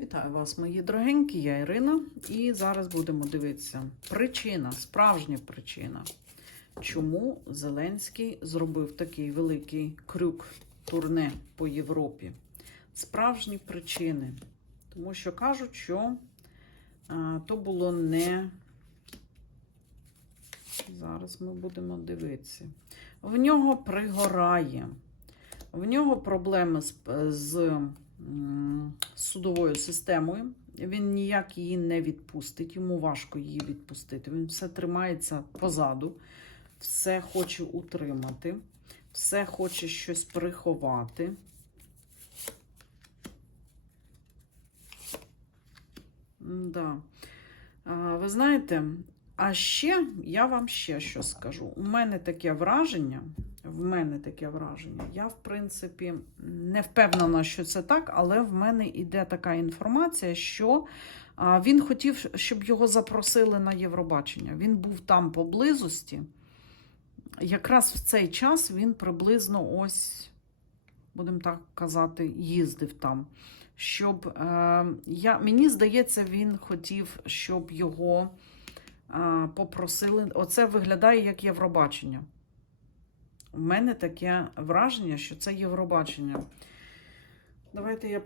Вітаю вас, мої дорогенькі, я Ірина. І зараз будемо дивитися причина, справжня причина, чому Зеленський зробив такий великий крюк турне по Європі. Справжні причини. Тому що кажуть, що а, то було не. Зараз ми будемо дивитися. В нього пригорає. В нього проблеми з, з судовою системою. Він ніяк її не відпустить, йому важко її відпустити. Він все тримається позаду, все хоче утримати, все хоче щось приховати. Да. А, Ви знаєте, а ще я вам ще що скажу. У мене таке враження, в мене таке враження. Я, в принципі, не впевнена, що це так, але в мене йде така інформація, що він хотів, щоб його запросили на Євробачення. Він був там поблизості. Якраз в цей час він приблизно ось, будемо так казати, їздив там. Щоб е, я, мені здається, він хотів, щоб його е, попросили. Оце виглядає як Євробачення. У мене таке враження, що це Євробачення. Давайте я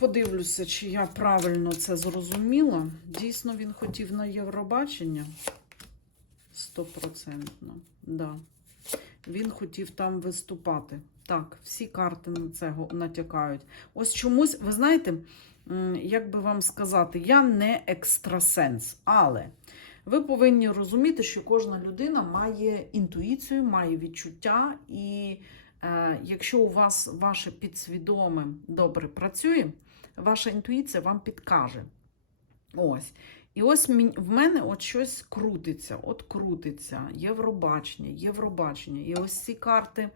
подивлюся, чи я правильно це зрозуміла. Дійсно, він хотів на Євробачення. Стопроцентно. Да. Він хотів там виступати. Так, всі карти на це натякають. Ось чомусь, ви знаєте, як би вам сказати, я не екстрасенс, але ви повинні розуміти, що кожна людина має інтуїцію, має відчуття, і е, якщо у вас ваше підсвідоме добре працює, ваша інтуїція вам підкаже. Ось. І ось в мене от щось крутиться, от крутиться, Євробачення, Євробачення. І ось ці карти,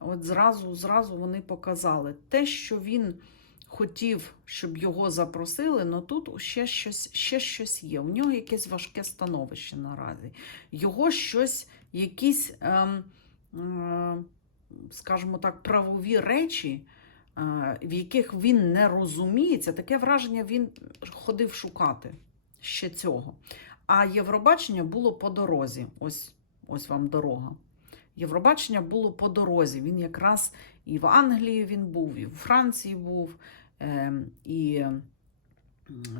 от зразу, зразу вони показали те, що він хотів, щоб його запросили, але тут ще щось, ще щось є. У нього якесь важке становище наразі. Його щось, якісь, ем, ем, скажімо так, правові речі. е, В яких він не розуміється, таке враження він ходив шукати ще цього. А Євробачення було по дорозі. Ось, ось вам дорога. Євробачення було по дорозі. Він якраз і в Англії він був, і в Франції був, е, і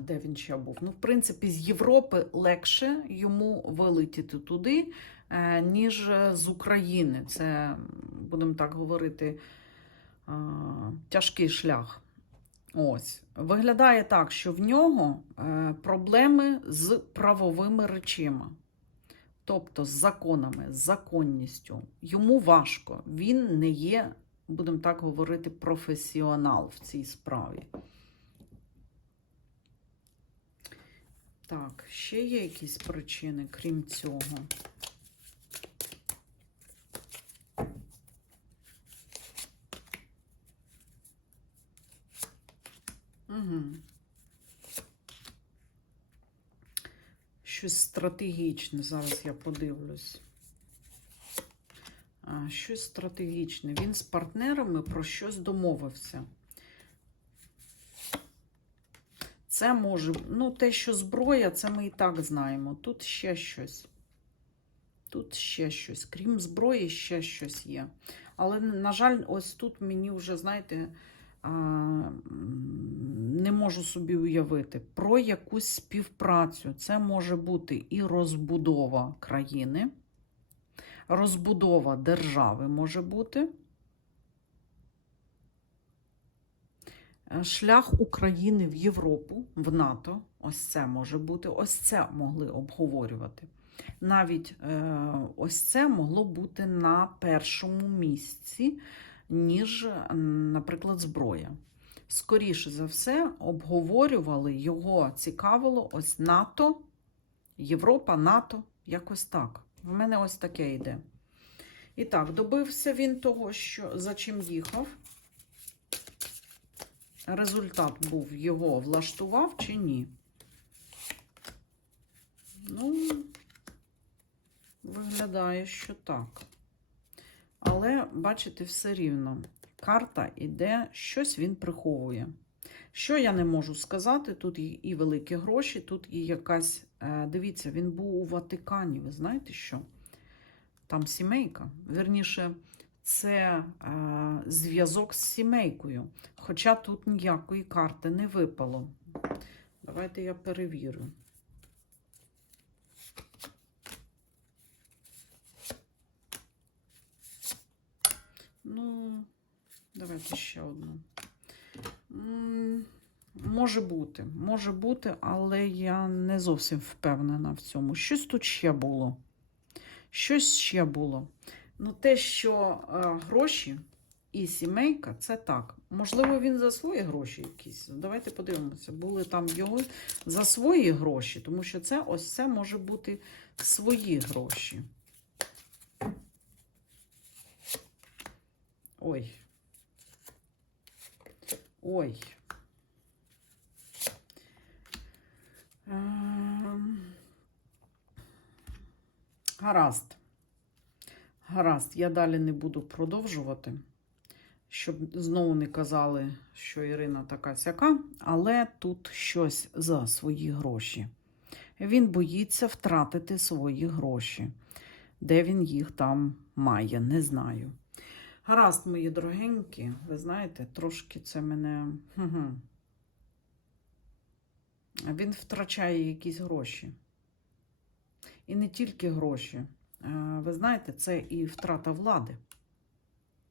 де він ще був. Ну, в принципі, з Європи легше йому вилетіти туди, е, ніж з України. Це, будемо так говорити, е, тяжкий шлях. Ось. Виглядає так, що в нього е, проблеми з правовими речима, тобто з законами, з законністю. Йому важко. Він не є, будемо так говорити, професіонал в цій справі. Так, ще є якісь причини, крім цього. Угу. Щось стратегічне, зараз я подивлюсь. Щось стратегічне. Він з партнерами про щось домовився. Це може, ну, те, що зброя, це ми і так знаємо. Тут ще щось. Тут ще щось. Крім зброї, ще щось є. Але, на жаль, ось тут мені вже, знаєте, не можу собі уявити про якусь співпрацю. Це може бути і розбудова країни, розбудова держави може бути. Е, Шлях України в Європу, в НАТО, ось це може бути, ось це могли обговорювати. Навіть е, ось це могло бути на першому місці, ніж, наприклад, зброя. Скоріше за все, обговорювали його цікавило ось НАТО, Європа, НАТО, якось так. В мене ось таке йде. І так, добився він того, що за чим їхав. Результат був його влаштував чи ні? Ну, виглядає, що так. Але, бачите, все рівно. Карта іде, щось він приховує. Що я не можу сказати? Тут і, великі гроші, тут і якась. Е, дивіться, він був у Ватикані. Ви знаєте що? Там сімейка. Вірніше, це е, зв'язок з сімейкою. Хоча тут ніякої карти не випало. Давайте я перевірю. Ну, давайте ще одну. Може бути, може бути, але я не зовсім впевнена в цьому. Щось тут ще було. Щось ще було. Ну, те, що е, гроші і сімейка, це так. Можливо, він за свої гроші якісь. Давайте подивимося, були там його за свої гроші, тому що це ось це може бути свої гроші. Ой. Ой. Гаразд. Гаразд, я далі не буду продовжувати, щоб знову не казали, що Ірина така сяка, але тут щось за свої гроші. Він боїться втратити свої гроші. Де він їх там має, не знаю. Гаразд, мої дорогенькі, ви знаєте, трошки це мене. Він втрачає якісь гроші. І не тільки гроші. Ви знаєте, це і втрата влади.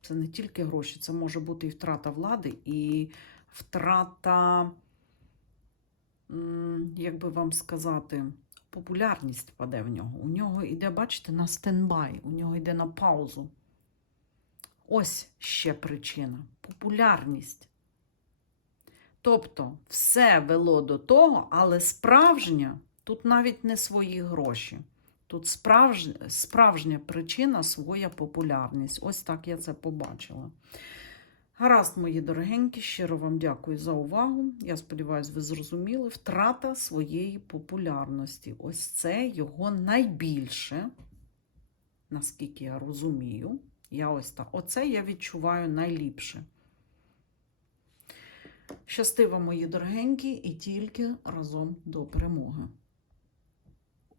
Це не тільки гроші, це може бути і втрата влади, і втрата, як би вам сказати, популярність впаде в нього. У нього йде, бачите, на стендбай, у нього йде на паузу. Ось ще причина популярність. Тобто, все вело до того, але справжня тут навіть не свої гроші. Тут справж... справжня причина своя популярність. Ось так я це побачила. Гаразд, мої дорогенькі, щиро вам дякую за увагу. Я сподіваюся, ви зрозуміли. Втрата своєї популярності. Ось це його найбільше, наскільки я розумію. Я ось так. Оце я відчуваю найліпше. Щастиво, мої дорогенькі, і тільки разом до перемоги.